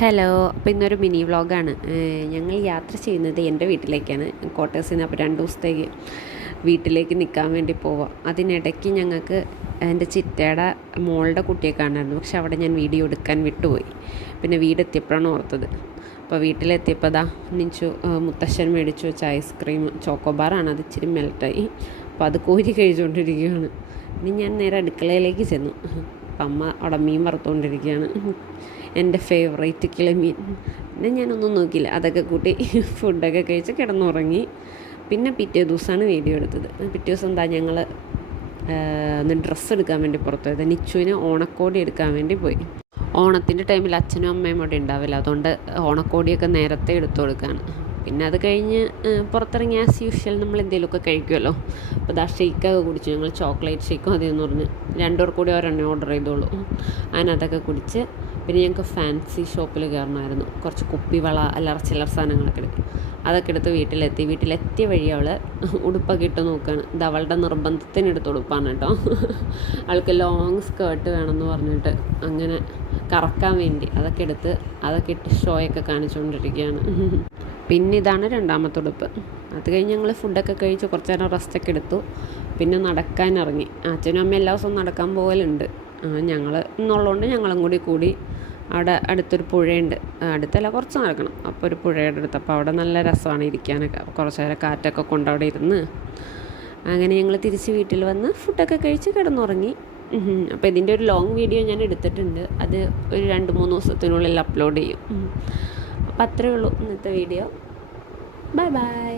Hello, അപ്പോൾ ഇന്നൊരു mini വ്ളോഗാണ്. ഞങ്ങൾ യാത്ര ചെയ്യുന്നത് എൻ്റെ വീട്ടിലേക്കാണ്. ക്വാർട്ടേഴ്സിൽ നിന്ന് അപ്പോൾ 2 ദിവസത്തേക്ക് വീട്ടിലേക്ക് നിൽക്കാൻ വേണ്ടി പോവാം. അതിനിടയ്ക്ക് ഞങ്ങൾക്ക് എൻ്റെ ചിറ്റയുടെ മോളുടെ കുട്ടിയെ കാണാമായിരുന്നു. പക്ഷെ അവിടെ ഞാൻ വീഡിയോ എടുക്കാൻ വിട്ടുപോയി. പിന്നെ വീടെത്തിയപ്പോഴാണ് ഓർത്തത്. അപ്പോൾ വീട്ടിലെത്തിയപ്പോൾ നിച്ചു മുത്തശ്ശൻ മേടിച്ചു വെച്ച ഐസ്ക്രീം ചോക്കോബാറാണ്. അത് ഇച്ചിരി മെൽറ്റായി. അപ്പോൾ അത് കോരി കഴിച്ചുകൊണ്ടിരിക്കുകയാണ്. ഇനി ഞാൻ നേരെ അടുക്കളയിലേക്ക് ചെന്നു. അപ്പം അമ്മ അവിടെ മീൻ വറുത്തുകൊണ്ടിരിക്കുകയാണ്. എൻ്റെ ഫേവറേറ്റ് കിളിമീൻ. പിന്നെ ഞാനൊന്നും നോക്കിയില്ല, അതൊക്കെ കൂട്ടി ഫുഡൊക്കെ കഴിച്ച് കിടന്നുറങ്ങി. പിന്നെ പിറ്റേ ദിവസമാണ് വീഡിയോ എടുത്തത്. പിറ്റേ ദിവസം ഞങ്ങൾ ഒന്ന് ഡ്രസ്സ് എടുക്കാൻ വേണ്ടി പുറത്തു പോയത്. നിച്ചുവിന് ഓണക്കോടി എടുക്കാൻ വേണ്ടി പോയി. ഓണത്തിൻ്റെ ടൈമിൽ അച്ഛനും അമ്മയും അവിടെ ഉണ്ടാവില്ല, അതുകൊണ്ട് ഓണക്കോടിയൊക്കെ നേരത്തെ എടുത്തു കൊടുക്കുകയാണ്. പിന്നെ അത് കഴിഞ്ഞ് പുറത്തിറങ്ങി ആസ് യൂഷ്വൽ നമ്മൾ എന്തെങ്കിലുമൊക്കെ കഴിക്കുമല്ലോ. അപ്പോൾ ഷെയ്ക്കൊക്കെ കുടിച്ചു. ഞങ്ങൾ ചോക്ലേറ്റ് ഷെയ്ക്കും അതെന്ന് പറഞ്ഞ് 2 പേർ കൂടി ഒരെണ്ണം ഓർഡർ ചെയ്തോളൂ. അതിനകത്തൊക്കെ കുടിച്ച് പിന്നെ ഞങ്ങൾക്ക് ഫാൻസി ഷോപ്പിൽ കയറണമായിരുന്നു. കുറച്ച് കുപ്പിവള അല്ലറ ചില്ലറ സാധനങ്ങളൊക്കെ എടുക്കും. അതൊക്കെ എടുത്ത് വീട്ടിലെത്തിയ വഴി അവൾ ഉടുപ്പൊക്കെ ഇട്ട് നോക്കുകയാണ്. ഇത് അവളുടെ നിർബന്ധത്തിനെടുത്ത ഉടുപ്പാണ് കേട്ടോ. അവൾക്ക് ലോങ് സ്കേർട്ട് വേണമെന്ന് പറഞ്ഞിട്ട് അങ്ങനെ കറക്കാൻ വേണ്ടി അതൊക്കെ ഇട്ട് ഷോയൊക്കെ കാണിച്ചുകൊണ്ടിരിക്കുകയാണ്. പിന്നെ ഇതാണ് 2ാമത്തെ ഉടുപ്പ്. അത് കഴിഞ്ഞ് ഞങ്ങൾ ഫുഡൊക്കെ കഴിച്ച് കുറച്ച് നേരം റെസ്റ്റൊക്കെ എടുത്തു. പിന്നെ നടക്കാനിറങ്ങി. അച്ഛനും അമ്മയും എല്ലാ ദിവസവും നടക്കാൻ പോകലുണ്ട്. ഞങ്ങൾ ഇന്നുള്ളതുകൊണ്ട് ഞങ്ങളും കൂടി അവിടെ അടുത്തൊരു പുഴയുണ്ട്. അടുത്തല്ല, കുറച്ച് നടക്കണം. അപ്പോൾ ഒരു പുഴയുടെ അടുത്ത്. അപ്പോൾ അവിടെ നല്ല രസമാണ് ഇരിക്കാനൊക്കെ. കുറച്ച് നേരം കാറ്റൊക്കെ കൊണ്ട് അവിടെ ഇരുന്ന് അങ്ങനെ ഞങ്ങൾ തിരിച്ച് വീട്ടിൽ വന്ന് ഫുഡൊക്കെ കഴിച്ച് കിടന്നുറങ്ങി. അപ്പോൾ ഇതിൻ്റെ ഒരു ലോങ് വീഡിയോ ഞാൻ എടുത്തിട്ടുണ്ട്. അത് ഒരു 2-3 ദിവസത്തിനുള്ളിൽ അപ്ലോഡ് ചെയ്യും. അപ്പോൾ അത്രയേ ഉള്ളൂ ഇന്നത്തെ വീഡിയോ. Bye bye.